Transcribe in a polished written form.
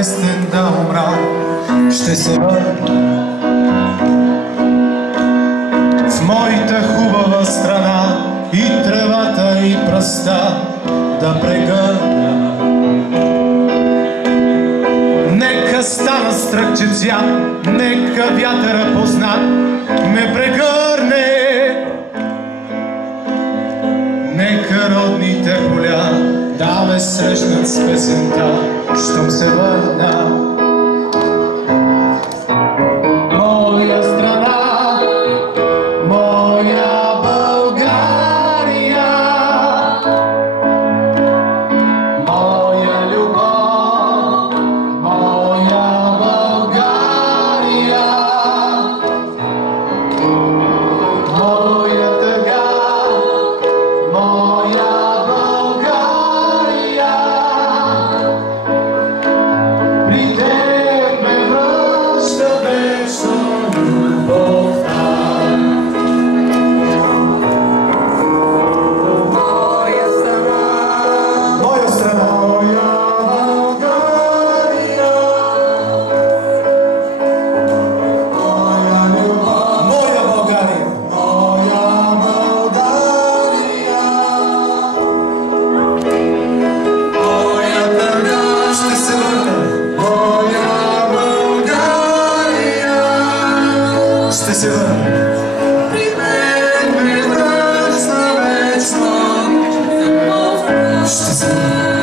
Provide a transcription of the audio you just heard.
известен да умра, ще се върна в моята хубава страна и тревата и пръста да прегърна. Нека стана стръкче цвят, нека вятъра познат ме прегърне. Нека родните поля да ме срещнат с песента, щом се върна. Моя страна, моя България, моя любов, моя България, моя тъга, моя България, при теб ме връща вечно любовта. Моя страна, моя страна, моя България, моя любов, моя България, моя България, моя тъга, ще се върна, моя България, ще се върна. При мен ме връща вечно любовта. Ще се върна.